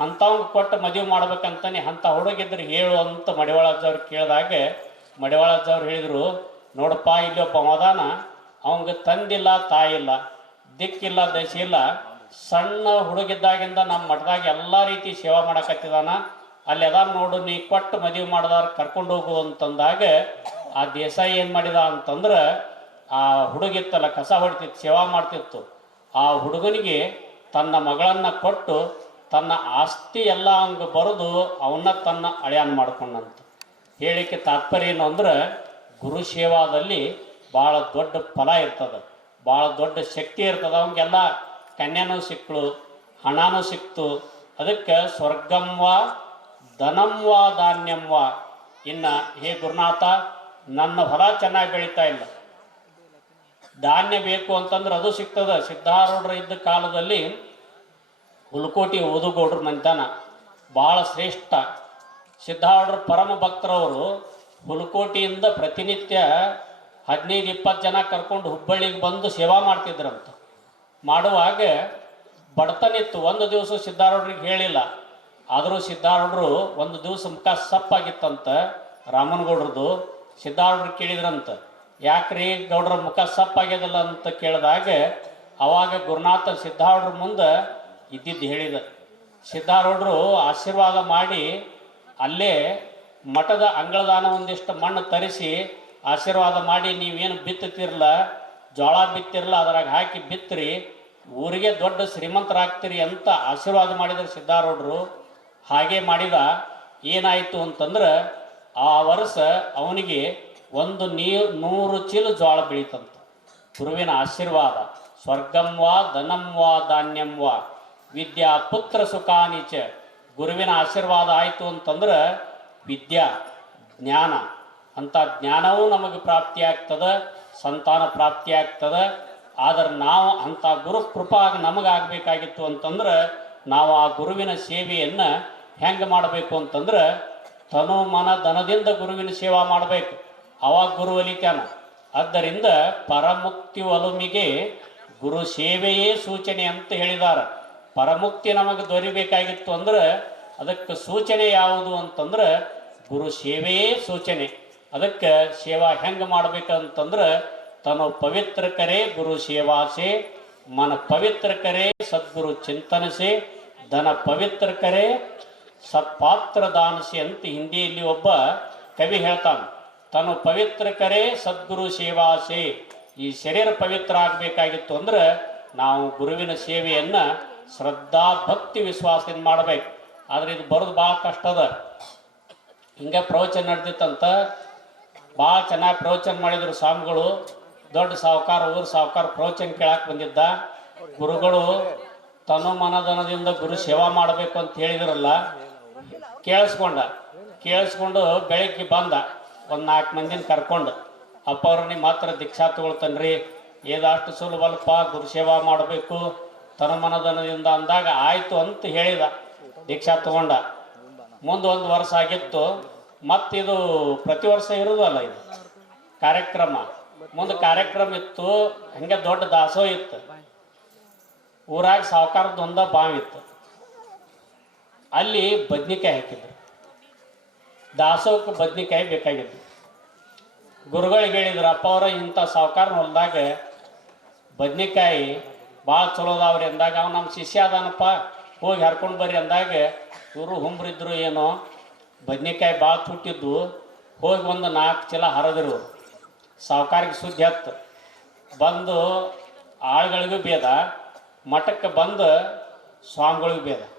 ಅಂಥವ್ನು ಕೊಟ್ಟು ಮದುವೆ ಮಾಡ್ಬೇಕಂತಾನೆ. ಅಂಥ ಹುಡುಗಿದ್ರೆ ಹೇಳು ಅಂತ ಮಡಿವಾಳಜ್ಜವ್ರು ಕೇಳಿದಾಗ ಮಡಿವಾಳಜ್ಜವ್ರು ಹೇಳಿದರು, ನೋಡಪ್ಪ, ಇಲ್ಲಿ ಒಬ್ಬ ಮದಾನ ಅವಂಗೆ ತಂದಿಲ್ಲ ತಾಯಿಲ್ಲ ದಿಕ್ಕಿಲ್ಲ ದಶೆ ಇಲ್ಲ ಸಣ್ಣ ಹುಡುಗಿದ್ದಾಗಿಂದ ನಮ್ಮ ಮಠದಾಗ ಎಲ್ಲ ರೀತಿ ಸೇವಾ ಮಾಡಕತ್ತಿದಾನ. ಅಲ್ಲಿ ಅದಾರ ನೋಡು, ನೀ ಕೊಟ್ಟು ಮದುವೆ ಮಾಡಿದಾರ ಕರ್ಕೊಂಡು ಹೋಗು ಅಂತಂದಾಗ ಆ ದೇಸಾಯಿ ಏನು ಮಾಡಿದ ಅಂತಂದ್ರೆ ಆ ಹುಡುಗಿತ್ತಲ್ಲ, ಕಸ ಹೊಡಿತಿತ್ತು, ಸೇವಾ ಮಾಡ್ತಿತ್ತು. ಆ ಹುಡುಗನಿಗೆ ತನ್ನ ಮಗಳನ್ನು ಕೊಟ್ಟು ತನ್ನ ಆಸ್ತಿ ಎಲ್ಲ ಹಂಗೆ ಬರೆದು ಅವನ್ನ ತನ್ನ ಅಳಿಯಾನ್ ಮಾಡ್ಕೊಂಡಂತ. ಹೇಳಿಕೆ ತಾತ್ಪರ್ಯ ಏನು ಅಂದ್ರೆ, ಗುರು ಸೇವಾದಲ್ಲಿ ಭಾಳ ದೊಡ್ಡ ಫಲ ಇರ್ತದೆ. ಭಾಳ ದೊಡ್ಡ ಶಕ್ತಿ ಇರ್ತದೆ. ಅವಂಗೆಲ್ಲ ಕನ್ಯಾನೂ ಸಿಕ್ಕಳು, ಹಣನೂ ಸಿಕ್ತು. ಅದಕ್ಕೆ ಸ್ವರ್ಗಂವ ಧನಂವ ವಾ ಇನ್ನು, ಹೇ ಗುರುನಾಥ, ನನ್ನ ಹೊಲ ಚೆನ್ನಾಗಿ ಬೆಳೀತಾ ಇಲ್ಲ. ಧಾನ್ಯ ಬೇಕು ಅಂತಂದ್ರೆ ಅದು ಸಿಗ್ತದೆ. ಸಿದ್ಧಾರೂಢರ ಇದ್ದ ಕಾಲದಲ್ಲಿ ಹುಲ್ಕೋಟಿ ಓದುಗೌಡ್ರ ಮನೆತನ ಭಾಳ ಶ್ರೇಷ್ಠ. ಸಿದ್ಧಾರೂಢರ ಪರಮ ಭಕ್ತರವರು ಹುಲ್ಕೋಟಿಯಿಂದ ಪ್ರತಿನಿತ್ಯ ಹದಿನೈದು, ಇಪ್ಪತ್ತು ಜನ ಕರ್ಕೊಂಡು ಹುಬ್ಬಳ್ಳಿಗೆ ಬಂದು ಸೇವಾ ಮಾಡ್ತಿದ್ರಂತ. ಮಾಡುವಾಗ ಬಡತನಿತ್ತು ಒಂದು ದಿವಸ ಸಿದ್ಧಾರೂಢರಿಗೆ ಹೇಳಿಲ್ಲ. ಆದರೂ ಸಿದ್ಧಾರೂಢರು ಒಂದು ದಿವಸ ಮುಖ ಸಪ್ಪಾಗಿತ್ತಂತ ರಾಮನಗೌಡ್ರದ್ದು, ಸಿದ್ಧಾರೂಢರು ಕೇಳಿದ್ರಂತ, ಯಾಕ್ರಿ ಗೌಡ್ರ ಮುಖ ಸಪ್ಪಾಗ್ಯದಲ್ಲ? ಅಂತ ಕೇಳಿದಾಗ, ಅವಾಗ ಗುರುನಾಥ ಸಿದ್ಧಾರೂಢರ ಮುಂದೆ ಇದ್ದಿದ್ದು ಹೇಳಿದ. ಸಿದ್ಧಾರೂಢರು ಆಶೀರ್ವಾದ ಮಾಡಿ ಅಲ್ಲೇ ಮಠದ ಅಂಗಳದಾನ ಒಂದಿಷ್ಟು ಮಣ್ಣು ತರಿಸಿ ಆಶೀರ್ವಾದ ಮಾಡಿ, ನೀವೇನು ಬಿತ್ತತಿರಲ್ಲ ಜೋಳ ಬಿತ್ತಿರಲ್ಲ? ಅದ್ರಾಗ ಹಾಕಿ ಬಿತ್ತರಿ. ಊರಿಗೆ ದೊಡ್ಡ ಶ್ರೀಮಂತರಾಗ್ತೀರಿ ಅಂತ ಆಶೀರ್ವಾದ ಮಾಡಿದ್ರು ಸಿದ್ಧಾರೂಢರು. ಹಾಗೆ ಮಾಡಿದ ಏನಾಯಿತು ಅಂತಂದ್ರೆ ಆ ವರ್ಷ ಅವನಿಗೆ ಒಂದು ನೀರು ನೂರು ಚೀಲ ಜೋಳ ಬೆಳೀತಂತ. ಗುರುವಿನ ಆಶೀರ್ವಾದ. ಸ್ವರ್ಗಂ ವಾ, ಧನಂ ವಾ, ಧಾನ್ಯಂ ವಾ. ವಿದ್ಯಾ ಪುತ್ರ ಸುಖಾನಿಚ ಗುರುವಿನ ಆಶೀರ್ವಾದ ಆಯಿತು ಅಂತಂದ್ರೆ ವಿದ್ಯಾ, ಜ್ಞಾನ. ಅಂಥ ಜ್ಞಾನವೂ ನಮಗೆ ಪ್ರಾಪ್ತಿ ಆಗ್ತದ ಸಂತಾನ ಪ್ರಾಪ್ತಿ ಪ್ರಾಪ್ತಿಯಾಗ್ತದೆ. ಆದ್ರೆ ನಾವು ಅಂಥ ಗುರು ಕೃಪಾ ನಮಗಾಗಬೇಕಾಗಿತ್ತು ಅಂತಂದ್ರೆ ನಾವು ಆ ಗುರುವಿನ ಸೇವೆಯನ್ನು ಹೆಂಗೆ ಮಾಡಬೇಕು ಅಂತಂದ್ರೆ ತನು ಮನ ಧನದಿಂದ ಗುರುವಿನ ಸೇವಾ ಮಾಡಬೇಕು. ಅವಾಗ ಗುರು ಒಲಿತಾನ. ಆದ್ದರಿಂದ ಪರಮುಕ್ತಿ ಒಲುಮಿಗೆ ಗುರು ಸೇವೆಯೇ ಸೂಚನೆ ಅಂತ ಹೇಳಿದ್ದಾರೆ ಪರಮುಕ್ತಿ ನಮಗೆ ದೊರಿಬೇಕಾಗಿತ್ತು ಅಂದ್ರೆ ಅದಕ್ಕೆ ಸೂಚನೆ ಯಾವುದು ಅಂತಂದ್ರೆ ಗುರು ಸೇವೆಯೇ ಸೂಚನೆ. ಅದಕ್ಕೆ ಸೇವಾ ಹೆಂಗೆ ಮಾಡ್ಬೇಕಂತಂದ್ರೆ ತನು ಪವಿತ್ರ ಕರೆ ಗುರು ಸೇವಾಸೆ, ಮನ ಪವಿತ್ರ ಕರೆ ಸದ್ಗುರು ಚಿಂತನಸೆ ದನ ಪವಿತ್ರ ಕರೆ ಸತ್ಪಾತ್ರ ದಾನಸಿ ಅಂತ ಹಿಂದಿಯಲ್ಲಿ ಒಬ್ಬ ಕವಿ ಹೇಳ್ತಾನೆ, ತನು ಪವಿತ್ರ ಕರೆ ಸದ್ಗುರು ಸೇವಾಸೆ. ಈ ಶರೀರ ಪವಿತ್ರ ಆಗಬೇಕಾಗಿತ್ತು ಅಂದ್ರೆ ನಾವು ಗುರುವಿನ ಸೇವೆಯನ್ನ ಶ್ರದ್ಧಾ, ಭಕ್ತಿ, ವಿಶ್ವಾಸದಿಂದ ಮಾಡಬೇಕು. ಆದ್ರೆ ಇದು ಬರೋದು ಭಾಳ ಕಷ್ಟ ಅದ. ಹಿಂಗೆ ಪ್ರವಚನ ನಡೆದಿತ್ತಂತ ಭಾಳ ಚೆನ್ನಾಗಿ ಪ್ರವಚನ ಮಾಡಿದ್ರು ಸ್ವಾಮಿಗಳು. ದೊಡ್ಡ ಸಾಹುಕಾರ ಊರು ಸಾಹುಕಾರ ಪ್ರವಚನ ಕೇಳಕ್ಕೆ ಬಂದಿದ್ದ. ಗುರುಗಳು ತನು ಮನದನದಿಂದ ಗುರು ಸೇವಾ ಮಾಡಬೇಕು ಅಂತ ಹೇಳಿದ್ರಲ್ಲ ಕೇಳಿಸ್ಕೊಂಡ. ಕೇಳಿಸ್ಕೊಂಡು ಬೆಳಗ್ಗೆ ಬಂದ. ಒಂದು ನಾಲ್ಕು ಮಂದಿನ ಕರ್ಕೊಂಡು. ಅಪ್ಪ ನಿಮ್ಮ ಮಾತ್ರ ದೀಕ್ಷಾ ತಗೊಳ್ತಾನ್ರಿ. ಏದಷ್ಟು ಸುಲಭಲ್ಪ ಗುರು ಸೇವಾ ಮಾಡಬೇಕು. ತನಮನದನದಿಂದ ಅಂದಾಗ ಆಯಿತು ಅಂತ ಹೇಳಿದ. ದೀಕ್ಷಾ ತಗೊಂಡ. ಮುಂದೆ ಒಂದು ವರ್ಷ ಆಗಿತ್ತು. ಮತ್ತಿದು ಪ್ರತಿ ವರ್ಷ ಇರುದಲ್ಲ ಇದು? ಕಾರ್ಯಕ್ರಮ. ಮುಂದೆ ಕಾರ್ಯಕ್ರಮ ಇತ್ತು. ಹಂಗೆ ದೊಡ್ಡ ದಾಸೋ ಇತ್ತು. ಊರಾಗ ಸಾವುಕಾರದ ಒಂದ ಬಾವಿ ಇತ್ತು. ಅಲ್ಲಿ ಬದ್ನಿಕಾಯಿ ಹಾಕಿದ್ರು. ದಾಸೋಹಕ್ಕೆ ಬದ್ನಿಕಾಯಿ ಬೇಕಾಗಿತ್ತು. ಗುರುಗಳಿಗೆ ಹೇಳಿದ್ರು, ಅಪ್ಪ ಅವರ, ಇಂಥ ಸಾವುಕಾರ ಹೊಲದಾಗ ಬದ್ನಿಕಾಯಿ ಭಾಳ ಚಲೋ ಅದಾವ್ರಿ ಅಂದಾಗ, ಅವ್ ನಮ್ಮ ಶಿಷ್ಯ ಅದಾನಪ್ಪ, ಹೋಗಿ ಹರ್ಕೊಂಡು ಬರ್ರಿ ಅಂದಾಗ, ಇವರು ಹುಂಬ್ರಿದ್ರು, ಏನೋ, ಬದ್ನಿಕಾಯಿ ಭಾಳ ತುಟ್ಟಿದ್ದು, ಹೋಗಿ ಒಂದು ನಾಲ್ಕು ಚೀಲ ಹರಿದ್ರು. ಸಾವುಕಾರಿಗೆ ಸುದ್ದಿ ಹತ್ತು. ಬಂದು ಆಳುಗಳಿಗೂ ಭೇದ ಮಠಕ್ಕೆ ಬಂದು ಸ್ವಾಮಿಗಳಿಗೂ ಭೇದ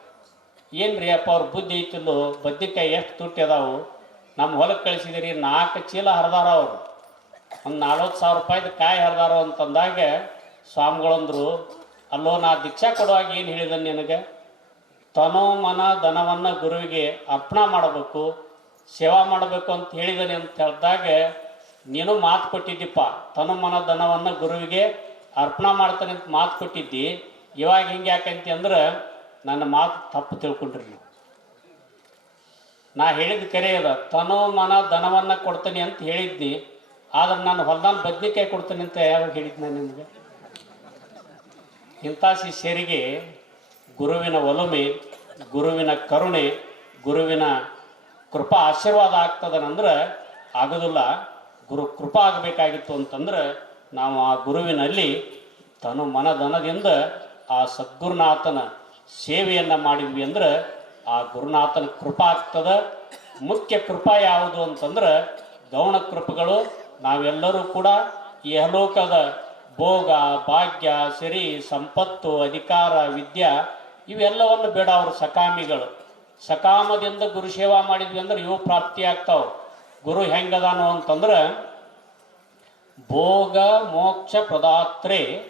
ಏನು ರೀ ಅಪ್ಪ, ಅವ್ರ ಬುದ್ಧಿ ಐತಿಲ್ಲೋ ಬದ್ನಿಕಾಯಿ ಎಷ್ಟು ತುಟ್ಟಿ ಅದಾವು. ನಮ್ಮ ಹೊಲಕ್ಕೆ ಕಳಿಸಿದಿರಿ, ನಾಲ್ಕು ಚೀಲ ಹರಿದಾರ ಅವರು. ಒಂದು ನಲ್ವತ್ತು ಸಾವಿರ ರೂಪಾಯಿದು ಕಾಯಿ ಹರಿದಾರ ಅಂತಂದಾಗ ಸ್ವಾಮಿಗಳಂದ್ರು, ಅಲ್ಲೋ, ನಾ ದೀಕ್ಷಾ ಕೊಡುವಾಗ ಏನು ಹೇಳಿದ ನಿನಗೆ? ತನೋ ಮನ ಧನವನ್ನು ಗುರುವಿಗೆ ಅರ್ಪಣ ಮಾಡಬೇಕು, ಸೇವಾ ಮಾಡಬೇಕು ಅಂತ ಹೇಳಿದಾನೆ ಅಂತ ಹೇಳಿದಾಗ, ನೀನು ಮಾತು ಕೊಟ್ಟಿದ್ದಿಪ್ಪ. ತನು ಮನ ಧನವನ್ನು ಗುರುವಿಗೆ ಅರ್ಪಣ ಮಾಡ್ತಾನೆ ಅಂತ ಮಾತು ಕೊಟ್ಟಿದ್ದಿ. ಇವಾಗ ಹಿಂಗೆ ಯಾಕಂತಿ ಅಂದ್ರೆ ನನ್ನ ಮಾತು ತಪ್ಪು ತಿಳ್ಕೊಂಡ್ರಿ ನೀವು. ನಾ ಹೇಳಿದ ಕರೆ ಅದ. ತನೋ ಮನ ಧನವನ್ನ ಕೊಡ್ತೀನಿ ಅಂತ ಹೇಳಿದ್ನಿ. ಆದ್ರೆ ನಾನು ಹೊಲ್ದಾನ ಬದ್ನಿಕಾಯಿ ಕೊಡ್ತೀನಿ ಅಂತ ಯಾವಾಗ ಹೇಳಿದ್ ನಾನು ನಿಮಗೆ? ಇಂಥ ಶಿಷ್ಯರಿಗೆ ಗುರುವಿನ ಒಲುಮೆ, ಗುರುವಿನ ಕರುಣೆ, ಗುರುವಿನ ಕೃಪಾ ಆಶೀರ್ವಾದ ಆಗ್ತದನಂದ್ರೆ ಆಗೋದಿಲ್ಲ. ಗುರು ಕೃಪಾ ಆಗಬೇಕಾಗಿತ್ತು ಅಂತಂದ್ರೆ ನಾವು ಆ ಗುರುವಿನಲ್ಲಿ ತನು ಮನಧನದಿಂದ ಆ ಸದ್ಗುರುನಾಥನ ಸೇವೆಯನ್ನು ಮಾಡಿದ್ವಿ ಅಂದ್ರೆ ಆ ಗುರುನಾಥನ ಕೃಪಾ ಆಗ್ತದ. ಮುಖ್ಯ ಕೃಪಾ ಯಾವುದು ಅಂತಂದ್ರೆ ಗೌಣ ಕೃಪಗಳು. ನಾವೆಲ್ಲರೂ ಕೂಡ ಈ ಅಲೋಕದ ಭೋಗ, ಭಾಗ್ಯ, ಸಿರಿ, ಸಂಪತ್ತು, ಅಧಿಕಾರ, ವಿದ್ಯಾ ಇವೆಲ್ಲವನ್ನು ಬೇಡ ಅವರು ಸಕಾಮಿಗಳು. ಸಕಾಮದಿಂದ ಗುರು ಸೇವಾ ಮಾಡಿದ್ವಿ ಅಂದ್ರೆ ಇವು ಪ್ರಾಪ್ತಿ ಆಗ್ತಾವೆ. ಗುರು ಹೆಂಗದಾನು ಅಂತಂದ್ರೆ ಭೋಗ ಮೋಕ್ಷ ಪ್ರದಾತ್ರೆ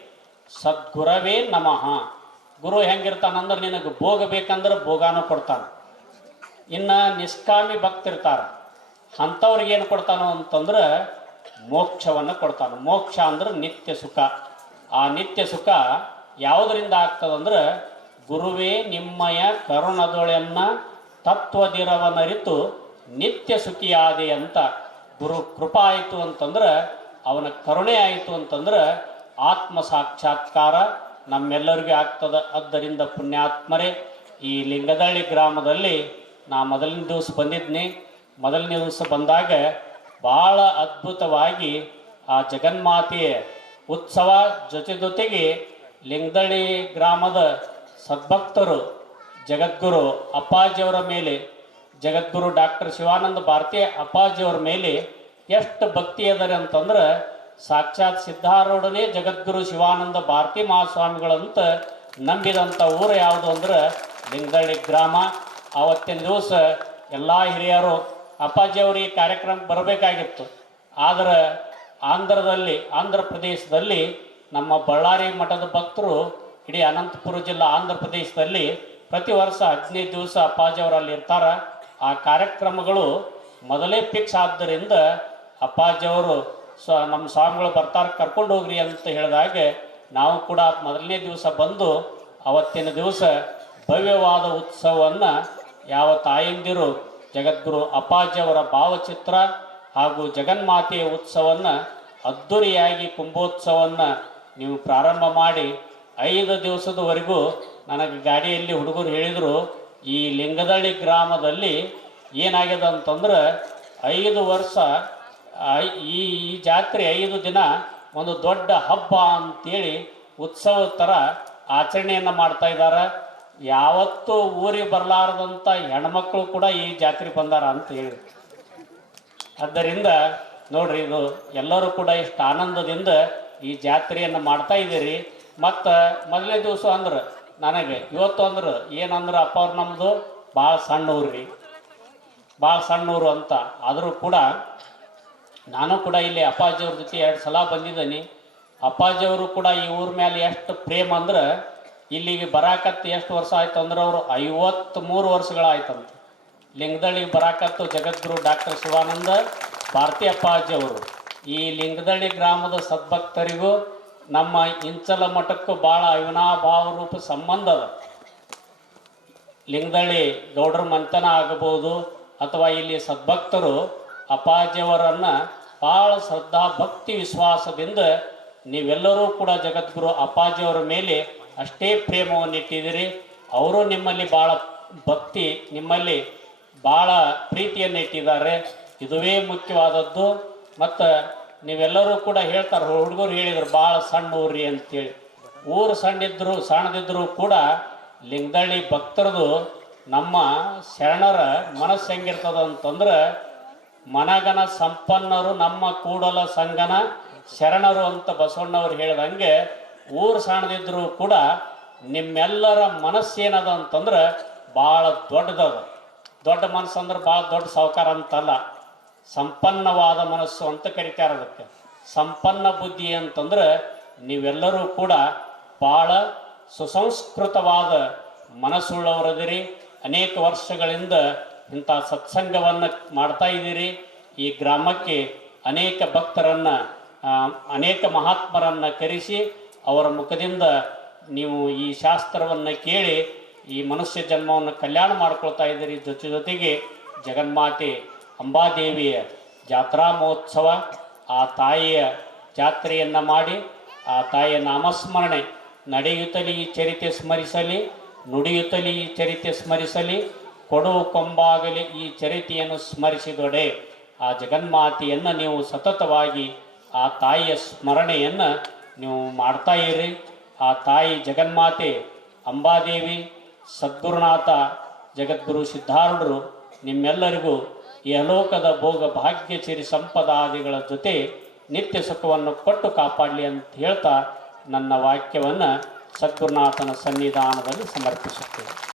ಸದ್ಗುರವೇ ನಮಃ. ಗುರು ಹೆಂಗಿರ್ತಾನಂದ್ರೆ ನಿನಗೆ ಭೋಗ ಬೇಕಂದ್ರೆ ಭೋಗಾನು ಕೊಡ್ತಾನೆ. ಇನ್ನು ನಿಷ್ಕಾಮಿ ಭಕ್ತಿರ್ತಾರ ಅಂಥವ್ರಿಗೆ ಏನು ಕೊಡ್ತಾನೋ ಅಂತಂದ್ರೆ ಮೋಕ್ಷವನ್ನು ಕೊಡ್ತಾನೆ. ಮೋಕ್ಷ ಅಂದ್ರೆ ನಿತ್ಯ ಸುಖ. ಆ ನಿತ್ಯ ಸುಖ ಯಾವುದರಿಂದ ಆಗ್ತದಂದ್ರೆ ಗುರುವೇ ನಿಮ್ಮಯ ಕರುಣದೊಳೆನ್ನ ತತ್ವದಿರವನರಿತು ನಿತ್ಯ ಸುಖಿಯಾದೆ ಅಂತ ಗುರು ಕೃಪ ಆಯಿತು ಅಂತಂದ್ರೆ ಅವನ ಕರುಣೆ ಆಯಿತು ಅಂತಂದ್ರೆ ಆತ್ಮ ಸಾಕ್ಷಾತ್ಕಾರ ನಮ್ಮೆಲ್ಲರಿಗೂ ಆಗ್ತದ. ಆದ್ದರಿಂದ ಪುಣ್ಯಾತ್ಮರೇ, ಈ ಲಿಂಗದಳ್ಳಿ ಗ್ರಾಮದಲ್ಲಿ ನಾ ಮೊದಲನೇ ದಿವಸ ಬಂದಿದ್ನಿ. ಮೊದಲನೇ ದಿವಸ ಬಂದಾಗ ಭಾಳ ಅದ್ಭುತವಾಗಿ ಆ ಜಗನ್ಮಾತೆಯ ಉತ್ಸವ ಜೊತೆ ಜೊತೆಗೆ ಲಿಂಗದಳ್ಳಿ ಗ್ರಾಮದ ಸದ್ಭಕ್ತರು, ಜಗದ್ಗುರು ಅಪ್ಪಾಜಿಯವರ ಮೇಲೆ, ಜಗದ್ಗುರು ಡಾಕ್ಟರ್ ಶಿವಾನಂದ ಭಾರತೀಯ ಅಪ್ಪಾಜಿಯವರ ಮೇಲೆ ಎಷ್ಟು ಭಕ್ತಿ ಅದಾರೆ ಅಂತಂದ್ರೆ ಸಾಕ್ಷಾತ್ ಸಿದ್ಧಾರೂಢನೇ ಜಗದ್ಗುರು ಶಿವಾನಂದ ಭಾರತಿ ಮಹಾಸ್ವಾಮಿಗಳಂತ ನಂಬಿದಂಥ ಊರು ಯಾವುದು ಅಂದ್ರೆ ಲಿಂಗದಳ್ಳಿ ಗ್ರಾಮ. ಆವತ್ತಿನ ದಿವಸ ಎಲ್ಲ ಹಿರಿಯರು ಅಪ್ಪಾಜಿಯವರು ಈ ಕಾರ್ಯಕ್ರಮಕ್ಕೆ ಬರಬೇಕಾಗಿತ್ತು. ಆದರೆ ಆಂಧ್ರದಲ್ಲಿ, ಆಂಧ್ರ ಪ್ರದೇಶದಲ್ಲಿ ನಮ್ಮ ಬಳ್ಳಾರಿ ಮಠದ ಭಕ್ತರು ಇಡೀ ಅನಂತಪುರ ಜಿಲ್ಲಾ ಆಂಧ್ರ ಪ್ರದೇಶದಲ್ಲಿ ಪ್ರತಿ ವರ್ಷ ಹದಿನೈದು ದಿವಸ ಅಪ್ಪಾಜಿ ಅಲ್ಲಿ ಇರ್ತಾರೆ. ಆ ಕಾರ್ಯಕ್ರಮಗಳು ಮೊದಲೇ ಫಿಕ್ಸ್ ಆದ್ದರಿಂದ ಅಪ್ಪಾಜಿಯವರು ಸ್ವ ನಮ್ಮ ಸ್ವಾಮಿಗಳು ಬರ್ತಾರೆ, ಕರ್ಕೊಂಡು ಹೋಗ್ರಿ ಅಂತ ಹೇಳಿದಾಗೆ ನಾವು ಕೂಡ ಮೊದಲನೇ ದಿವಸ ಬಂದು ಅವತ್ತಿನ ದಿವಸ ಭವ್ಯವಾದ ಉತ್ಸವವನ್ನು ಯಾವ ತಾಯಂದಿರು ಜಗದ್ಗುರು ಅಪ್ಪಾಜಿಯವರ ಭಾವಚಿತ್ರ ಹಾಗೂ ಜಗನ್ಮಾತೆಯ ಉತ್ಸವವನ್ನು, ಅದ್ಧೂರಿಯಾಗಿ ಕುಂಭೋತ್ಸವವನ್ನು ನೀವು ಪ್ರಾರಂಭ ಮಾಡಿ ಐದು ದಿವಸದವರೆಗೂ ನನಗೆ ಗಾಡಿಯಲ್ಲಿ ಹುಡುಗರು ಹೇಳಿದರು, ಈ ಲಿಂಗದಳ್ಳಿ ಗ್ರಾಮದಲ್ಲಿ ಏನಾಗಿದೆ ಅಂತಂದ್ರೆ ಐದು ವರ್ಷ ಈ ಜಾತ್ರೆ ಐದು ದಿನ ಒಂದು ದೊಡ್ಡ ಹಬ್ಬ ಅಂತೇಳಿ ಉತ್ಸವ ಥರ ಆಚರಣೆಯನ್ನು ಮಾಡ್ತಾ ಇದ್ದಾರೆ ಯಾವತ್ತೂ ಊರಿಗೆ ಬರಲಾರದಂಥ ಹೆಣ್ಮಕ್ಳು ಕೂಡ ಈ ಜಾತ್ರೆ ಬಂದಾರ ಅಂತ ಹೇಳಿ. ಆದ್ದರಿಂದ ನೋಡ್ರಿ ಇದು ಎಲ್ಲರೂ ಕೂಡ ಇಷ್ಟು ಆನಂದದಿಂದ ಈ ಜಾತ್ರೆಯನ್ನು ಮಾಡ್ತಾ ಇದ್ದೀರಿ. ಮತ್ತು ಮೊದಲನೇ ದಿವಸ ಅಂದ್ರೆ ನನಗೆ ಇವತ್ತು ಅಂದ್ರೆ ಏನಂದ್ರೆ ಅಪ್ಪ ಅವ್ರು ನಮ್ಮದು ಭಾಳ ಸಣ್ಣ ರೀ ಭಾಳ ಸಣ್ಣ ಊರು ಅಂತ. ಆದರೂ ಕೂಡ ನಾನು ಕೂಡ ಇಲ್ಲಿ ಅಪ್ಪಾಜಿಯವ್ರ ಜೊತೆ ಎರಡು ಸಲ ಬಂದಿದ್ದೀನಿ. ಅಪ್ಪಾಜಿಯವರು ಕೂಡ ಈ ಊರ ಮೇಲೆ ಎಷ್ಟು ಪ್ರೇಮ ಅಂದ್ರೆ ಇಲ್ಲಿಗೆ ಬರಾಕತ್ತು ಎಷ್ಟು ವರ್ಷ ಆಯ್ತು ಅಂದ್ರೆ ಅವರು ಐವತ್ತ್ಮೂರು ವರ್ಷಗಳಾಯ್ತಂತೆ. ಲಿಂಗದಳ್ಳಿಗೆ ಬರಾಕತ್ತು ಜಗದ್ಗುರು ಡಾಕ್ಟರ್ ಶಿವಾನಂದ ಭಾರತಿ ಅಪ್ಪಾಜಿಯವರು ಈ ಲಿಂಗದಳ್ಳಿ ಗ್ರಾಮದ ಸದ್ಭಕ್ತರಿಗೂ ನಮ್ಮ ಇಂಚಲ ಮಠಕ್ಕೂ ಭಾಳ ಅವಿನಾಭಾವ ರೂಪ ಸಂಬಂಧ ಅದ. ಲಿಂಗದಳ್ಳಿ ಗೌಡ್ರ ಮಂತನ ಆಗಬಹುದು ಅಥವಾ ಇಲ್ಲಿ ಸದ್ಭಕ್ತರು ಅಪ್ಪಾಜಿಯವರನ್ನು ಭಾಳ ಶ್ರದ್ಧಾ, ಭಕ್ತಿ ವಿಶ್ವಾಸದಿಂದ ನೀವೆಲ್ಲರೂ ಕೂಡ ಜಗದ್ಗುರು ಅಪ್ಪಾಜಿಯವರ ಮೇಲೆ ಅಷ್ಟೇ ಪ್ರೇಮವನ್ನು ಇಟ್ಟಿದ್ದೀರಿ ಅವರು ನಿಮ್ಮಲ್ಲಿ ಭಾಳ ಭಕ್ತಿ, ನಿಮ್ಮಲ್ಲಿ ಭಾಳ ಪ್ರೀತಿಯನ್ನು ಇಟ್ಟಿದ್ದಾರೆ ಇದುವೇ ಮುಖ್ಯವಾದದ್ದು. ಮತ್ತು ನೀವೆಲ್ಲರೂ ಕೂಡ ಹೇಳ್ತಾರೆ ಹುಡುಗರು ಹೇಳಿದ್ರು ಭಾಳ ಸಣ್ಣ ಊರಿ ಅಂತೇಳಿ. ಊರು ಸಣ್ಣಿದ್ರು ಸಣ್ಣದಿದ್ದರೂ ಕೂಡ ಲಿಂಗದಳ್ಳಿ ಭಕ್ತರದು ನಮ್ಮ ಶರಣರ ಮನಸ್ಸು ಹೆಂಗಿರ್ತದ ಅಂತಂದ್ರೆ ಮನಗನ ಸಂಪನ್ನರು ನಮ್ಮ ಕೂಡಲ ಸಂಗನ ಶರಣರು ಅಂತ ಬಸವಣ್ಣವ್ರು ಹೇಳ್ದಂಗೆ ಊರು ಸಣ್ಣದಿದ್ರು ಕೂಡ ನಿಮ್ಮೆಲ್ಲರ ಮನಸ್ಸೇನದ ಅಂತಂದ್ರೆ ಭಾಳ ದೊಡ್ಡದದ. ದೊಡ್ಡ ಮನಸ್ಸು ಅಂದ್ರೆ ಭಾಳ ದೊಡ್ಡ ಸಾವುಕಾರ ಅಂತಲ್ಲ. ಸಂಪನ್ನವಾದ ಮನಸ್ಸು ಅಂತ ಕರಿತಾರೆ ಅದಕ್ಕೆ. ಸಂಪನ್ನ ಬುದ್ಧಿ ಅಂತಂದ್ರೆ ನೀವೆಲ್ಲರೂ ಕೂಡ ಭಾಳ ಸುಸಂಸ್ಕೃತವಾದ ಮನಸ್ಸುಳ್ಳವರದಿರಿ. ಅನೇಕ ವರ್ಷಗಳಿಂದ ಇಂಥ ಸತ್ಸಂಗವನ್ನು ಮಾಡ್ತಾ ಇದ್ದೀರಿ. ಈ ಗ್ರಾಮಕ್ಕೆ ಅನೇಕ ಭಕ್ತರನ್ನು ಅನೇಕ ಮಹಾತ್ಮರನ್ನು ಕರೆಸಿ ಅವರ ಮುಖದಿಂದ ನೀವು ಈ ಶಾಸ್ತ್ರವನ್ನು ಕೇಳಿ ಈ ಮನುಷ್ಯ ಜನ್ಮವನ್ನು ಕಲ್ಯಾಣ ಮಾಡ್ಕೊಳ್ತಾ ಇದ್ದೀರಿ. ಜೊತೆ ಜೊತೆಗೆ ಜಗನ್ಮಾತೆ ಅಂಬಾದೇವಿಯ ಜಾತ್ರಾ ಮಹೋತ್ಸವ, ಆ ತಾಯಿಯ ಜಾತ್ರೆಯನ್ನು ಮಾಡಿ, ಆ ತಾಯಿಯ ನಾಮಸ್ಮರಣೆ ನಡೆಯುತ್ತಲಿ ಈ ಚರಿತೆ ಸ್ಮರಿಸಲಿ, ನುಡಿಯುತ್ತಲಿ ಈ ಚರಿತೆ ಸ್ಮರಿಸಲಿ. ಕೊಡು ಕೊಂಬಾಗಲಿ ಈ ಚರಿತೆಯನ್ನು ಸ್ಮರಿಸಿದೊಡೆ. ಆ ಜಗನ್ಮಾತೆಯನ್ನು ನೀವು ಸತತವಾಗಿ, ಆ ತಾಯಿಯ ಸ್ಮರಣೆಯನ್ನು ನೀವು ಮಾಡ್ತಾ ಇರಿ. ಆ ತಾಯಿ ಜಗನ್ಮಾತೆ ಅಂಬಾದೇವಿ, ಸದ್ಗುರುನಾಥ, ಜಗದ್ಗುರು ಸಿದ್ಧಾರೂಢರು, ನಿಮ್ಮೆಲ್ಲರಿಗೂ ಯಲೋಕದ ಭೋಗ ಭಾಗ್ಯ ಸಿರಿ ಸಂಪದಾದಿಗಳ ಜೊತೆ ನಿತ್ಯ ಸುಖವನ್ನು ಕೊಟ್ಟು ಕಾಪಾಡಲಿ ಅಂತ ಹೇಳ್ತಾ ನನ್ನ ವಾಕ್ಯವನ್ನು ಸದ್ಗುರುನಾಥನ ಸನ್ನಿಧಾನದಲ್ಲಿ ಸಮರ್ಪಿಸುತ್ತೇನೆ.